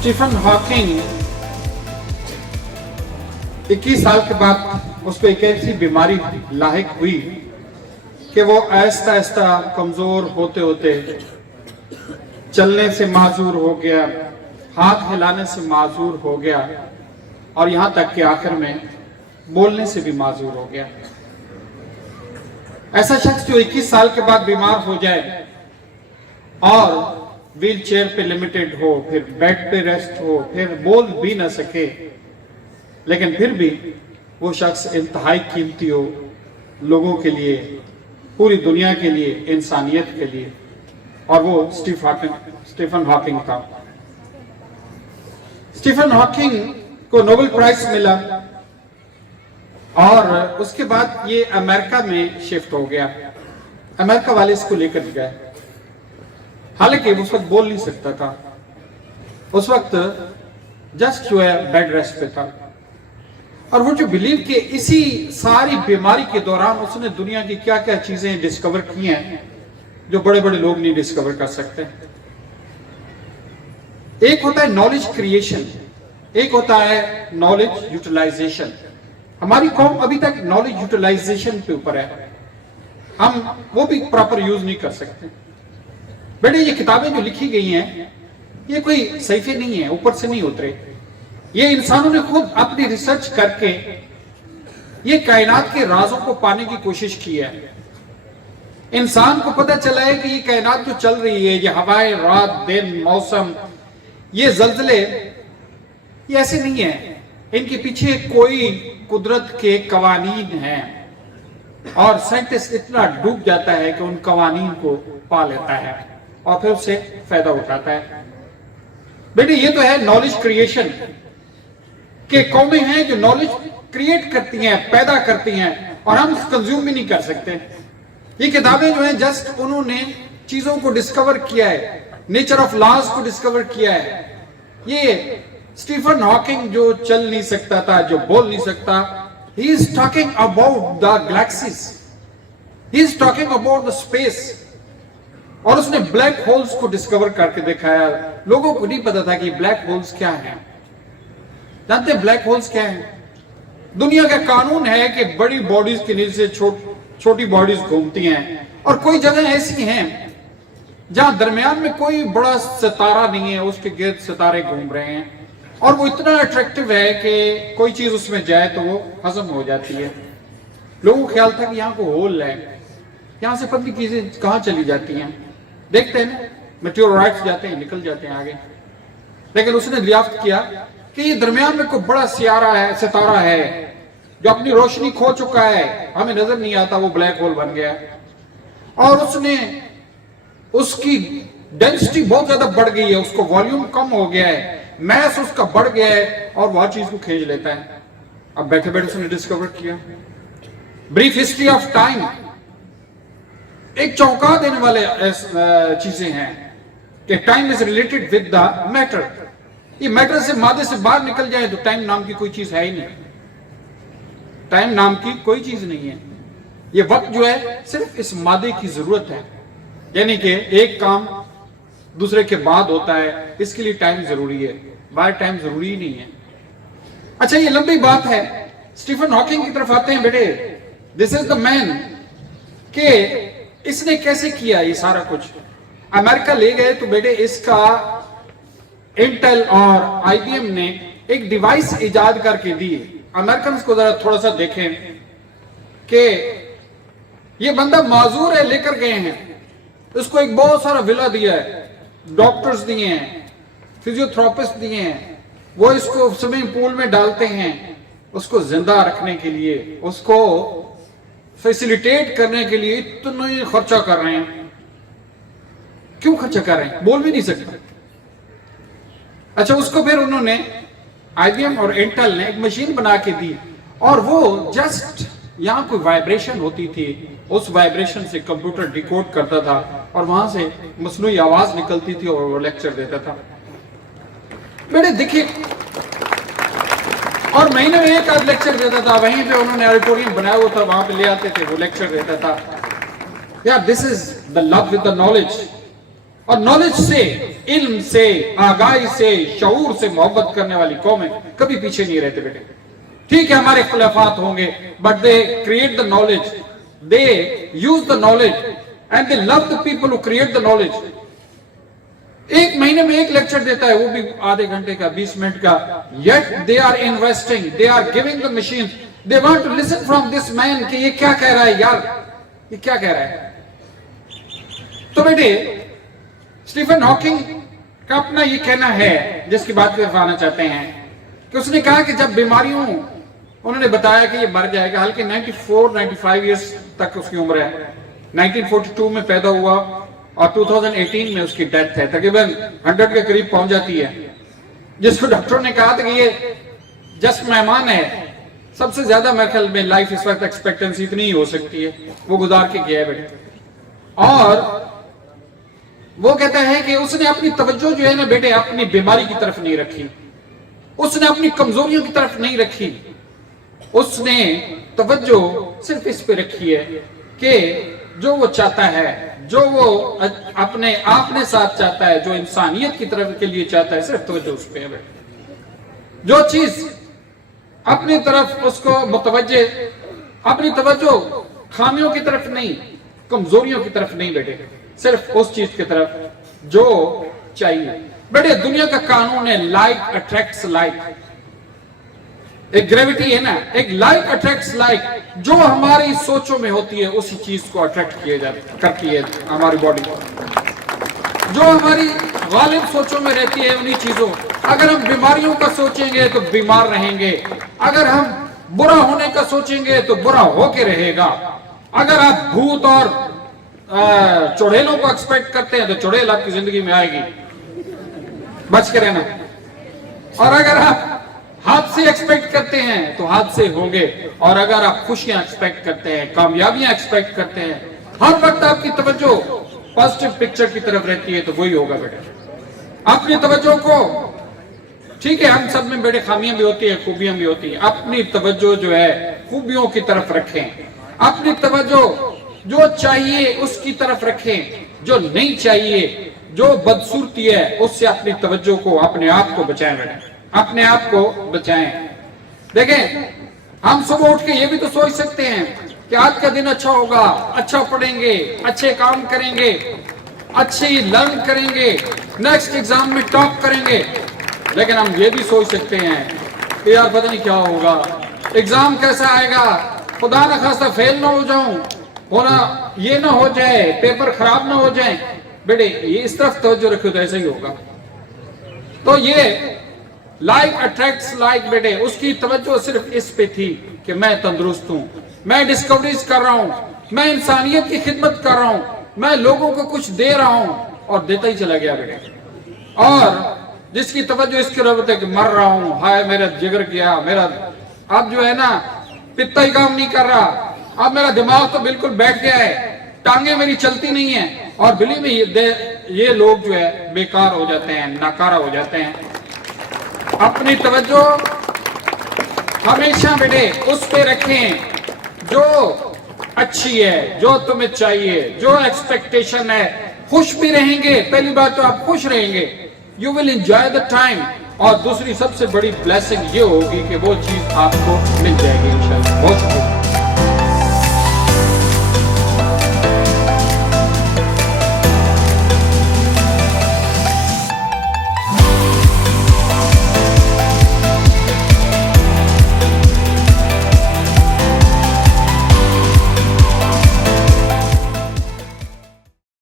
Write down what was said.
Stephen Hawking 21 साल के बाद उसको एक ऐसी बीमारी लाहिक हुई कि वो आहिस्ता आहिस्ता कमजोर होते होते चलने से माजूर हो गया, हाथ हिलाने से माजूर हो गया और यहां तक कि आखिर में बोलने से भी माजूर हो गया। ऐसा शख्स जो 21 साल के बाद बीमार हो जाए और व्हील चेयर पे लिमिटेड हो, फिर बेड पे रेस्ट हो, फिर बोल भी ना सके, लेकिन फिर भी वो शख्स इंतहाई कीमती हो लोगों के लिए, पूरी दुनिया के लिए, इंसानियत के लिए, और वो स्टीफन हॉकिंग था। स्टीफन हॉकिंग को नोबेल प्राइज मिला और उसके बाद ये अमेरिका में शिफ्ट हो गया। अमेरिका वाले इसको लेकर गए, हालांकि उस वक्त बोल नहीं सकता था, उस वक्त जस्ट जो है बेड रेस्ट पे था। और वो जो बिलीव कि इसी सारी बीमारी के दौरान उसने दुनिया की क्या क्या चीजें डिस्कवर की हैं जो बड़े बड़े लोग नहीं डिस्कवर कर सकते। एक होता है नॉलेज क्रिएशन, एक होता है नॉलेज यूटिलाइजेशन। हमारी कौम अभी तक नॉलेज यूटिलाइजेशन पे ऊपर है, हम वो भी प्रॉपर यूज नहीं कर सकते। बेटे ये किताबें जो लिखी गई हैं ये कोई सहीफे नहीं है, ऊपर से नहीं उतरे, ये इंसानों ने खुद अपनी रिसर्च करके ये कायनात के राजों को पाने की कोशिश की है। इंसान को पता चला है कि ये कायनात जो चल रही है, ये हवाएं, रात दिन, मौसम, ये जल्जले, ये ऐसे नहीं है, इनके पीछे कोई कुदरत के कवानीन हैं और साइंटिस्ट इतना डूब जाता है कि उन कवानीन को पा लेता है और फिर उससे फायदा उठाता है। बेटे ये तो है नॉलेज क्रिएशन के कौमें हैं जो नॉलेज क्रिएट करती हैं, पैदा करती हैं, और हम कंज्यूम भी नहीं कर सकते। ये किताबें जो हैं जस्ट उन्होंने चीजों को डिस्कवर किया है, नेचर ऑफ लॉज को डिस्कवर किया है। ये स्टीफन हॉकिंग जो चल नहीं सकता था, जो बोल नहीं सकता, he is talking about the galaxies, he is talking about the space, और उसने ब्लैक होल्स को डिस्कवर करके दिखाया। लोगों को नहीं पता था कि ब्लैक होल्स क्या है। जानते हैं ब्लैक होल्स क्या है? दुनिया का कानून है कि बड़ी बॉडीज के नीचे छोटी बॉडीज घूमती हैं, और कोई जगह ऐसी हैं जहां दरमियान में कोई बड़ा सितारा नहीं है, उसके गिर्द सितारे घूम रहे हैं, और वो इतना अट्रैक्टिव है कि कोई चीज उसमें जाए तो वो हजम हो जाती है। लोगों को ख्याल था कि यहाँ को होल है, यहां से पतली चीजें कहां चली जाती हैं, देखते हैं ना, मेटेओराइट्स जाते हैं, निकल जाते हैं आगे। लेकिन उसने दरियाफ्त किया कि ये दरमियान में कोई बड़ा सितारा है जो अपनी रोशनी खो चुका है, हमें नजर नहीं आता, वो ब्लैक होल बन गया। और उसने उसकी डेंसिटी बहुत ज्यादा बढ़ गई है, उसको वॉल्यूम कम हो गया है, मैस उसका बढ़ गया है, और वह चीज को खींच लेता है। अब बैठे बैठे उसने डिस्कवर किया। ब्रीफ हिस्ट्री ऑफ टाइम एक चौंका देने वाले चीजें हैं कि time is related with the matter. ये मैटर से, मादे से बाहर निकल जाए तो टाइम नाम की कोई चीज है ही नहीं, टाइम नाम की कोई चीज नहीं है। ये वक्त जो है सिर्फ इस मादे की जरूरत है, यानी कि एक काम दूसरे के बाद होता है, इसके लिए टाइम जरूरी है, बाहर टाइम जरूरी ही नहीं है। अच्छा ये लंबी बात है, स्टीफन हॉकिंग की तरफ आते हैं। बेटे दिस इज द मैन के इसने कैसे किया ये सारा कुछ। अमेरिका ले गए तो बेटे इसका इंटेल और आईबीएम ने एक डिवाइस इजाद करके दी। अमेरिकन को जरा थोड़ा सा देखें कि ये बंदा माजूर है, लेकर गए हैं, उसको एक बहुत सारा विला दिया है, डॉक्टर्स दिए हैं, फिजियोथेरेपिस्ट दिए हैं, वो इसको स्विमिंग पूल में डालते हैं उसको जिंदा रखने के लिए, उसको फैसिलिटेट करने के लिए इतना ही खर्चा कर रहे हैं। क्यों खर्चा कर रहे हैं? बोल भी नहीं सकते। अच्छा उसको फिर उन्होंने आईबीएम और इंटेल ने एक मशीन बना के दी, और वो जस्ट यहां कोई वाइब्रेशन होती थी, उस वाइब्रेशन से कंप्यूटर डिकोड करता था और वहां से मसनूई आवाज निकलती थी और वो लेक्चर देता था। बेटे देखिए, और महीने में एक आध लेक्चर देता था, वहीं पे उन्होंने ऑडिटोरियम बनाया हुआ था, वहां पे ले आते थे, वो लेक्चर देता था। यार this is the love with the knowledge. और नॉलेज से इल्म से, आगाही से, शऊर से मोहब्बत करने वाली कौमें कभी पीछे नहीं रहते बेटे। ठीक है हमारे इख्तिलाफात होंगे, but they create the knowledge, they use the knowledge and they love the people who create the knowledge. एक महीने में एक लेक्चर देता है, वो भी आधे घंटे का, 20 मिनट का, yet they are investing, they are giving the machine, they want to listen from this man कि ये क्या कह रहा है यार, ये क्या कह रहा है। तो बेटे स्टीफन हॉकिंग का अपना ये कहना है, जिसकी बात करना आना चाहते हैं, कि उसने कहा कि जब बीमारियों, उन्होंने बताया कि ये मर जाएगा, हालांकि 94-95 इयर्स तक उसकी उम्र है, 1942 में पैदा हुआ और 2018 में उसकी डेथ है, तकरीबन 100 के करीब पहुंच जाती है, जिसको डॉक्टर ने कहा था कि ये जस्ट मेहमान है, सबसे ज्यादा मेरे ख्याल में लाइफ इस वक्त एक्सपेक्टेंसी इतनी ही हो सकती है, वो गुजार के गया है बेटे। और वो कहता है कि उसने अपनी तवज्जो जो है ना बेटे अपनी बीमारी की तरफ नहीं रखी, उसने अपनी कमजोरियों की तरफ नहीं रखी, उसने तवज्जो सिर्फ इस पे रखी है कि जो वो चाहता है, जो वो अपने आपने साथ चाहता है, जो इंसानियत की तरफ के लिए चाहता है, सिर्फ तवज्जो उस पे है बेटे। जो चीज अपनी तरफ उसको मुतवज्जे, अपनी तवज्जो खामियों की तरफ नहीं, कमजोरियों की तरफ नहीं बेटे, सिर्फ उस चीज की तरफ जो चाहिए। बेटे दुनिया का कानून है लाइक अट्रैक्ट्स लाइक, एक ग्रेविटी है ना, एक लाइक अट्रैक्ट्स लाइक, जो हमारी सोचों में होती है उसी चीज को अट्रैक्ट किया जाता करती है हमारी बॉडी, जो हमारी गालिब सोचों में रहती है उन्हीं चीजों। अगर हम बीमारियों का सोचेंगे तो बीमार रहेंगे, अगर हम बुरा होने का सोचेंगे तो बुरा होके रहेगा, अगर आप भूत और चुड़ैलों को एक्सपेक्ट करते हैं तो चुड़ैल आपकी जिंदगी में आएगी, बच के रहना। और अगर आप हादसे एक्सपेक्ट करते हैं तो हादसे होंगे, और अगर आप खुशियां एक्सपेक्ट करते हैं, कामयाबियां एक्सपेक्ट करते हैं, हर वक्त आपकी तवज्जो पॉजिटिव पिक्चर की तरफ रहती है तो वही होगा बेटे। अपनी तवज्जो को, ठीक है हम सब में बेटे खामियां भी होती है, खूबियां भी होती है, अपनी तवज्जो जो है खूबियों की तरफ रखें, अपनी तवज्जो जो चाहिए उसकी तरफ रखें, जो नहीं चाहिए, जो बदसूरती है उससे अपनी तवज्जो को, अपने आप को बचाएं बेटे, अपने आप को बचाएं। देखें हम सुबह उठ के ये भी तो सोच सकते हैं कि आज का दिन अच्छा होगा, अच्छा पढ़ेंगे, अच्छे काम करेंगे, अच्छी लर्न करेंगे, नेक्स्ट एग्जाम में टॉप करेंगे। लेकिन हम ये भी सोच सकते हैं कि यार पता नहीं क्या होगा, एग्जाम कैसा आएगा, खुदा न खास्ता फेल ना हो जाऊं, होना ये ना हो जाए, पेपर खराब ना हो जाए। बेटे ये इस तरफ तवज्जो रखो तो ऐसे ही होगा। तो ये लाइक अट्रैक्ट्स लाइक बेटे, उसकी तवज्जो सिर्फ इस पे थी कि मैं तंदुरुस्त हूं, मैं डिस्कवरीज कर रहा हूं, मैं इंसानियत की खिदमत कर रहा हूं, मैं लोगों को कुछ दे रहा हूं, और देता ही चला गया बेटे। और जिसकी तवज्जो इसकी रबत है कि मर रहा हूं, हाय मेरा जिगर गया, मेरा अब जो है ना पित्ता ही काम नहीं कर रहा, अब मेरा दिमाग तो बिल्कुल बैठ गया है, टांगे मेरी चलती नहीं है, और बिलीव मी ये लोग जो है बेकार हो जाते हैं, नाकारा हो जाते हैं। अपनी तवज्जो हमेशा बेटे उस पे रखें जो अच्छी है, जो तुम्हें चाहिए, जो एक्सपेक्टेशन है। खुश भी रहेंगे, पहली बात तो आप खुश रहेंगे, you will enjoy the time, और दूसरी सबसे बड़ी ब्लेसिंग ये होगी कि वो चीज आपको मिल जाएगी इंशाल्लाह। बहुत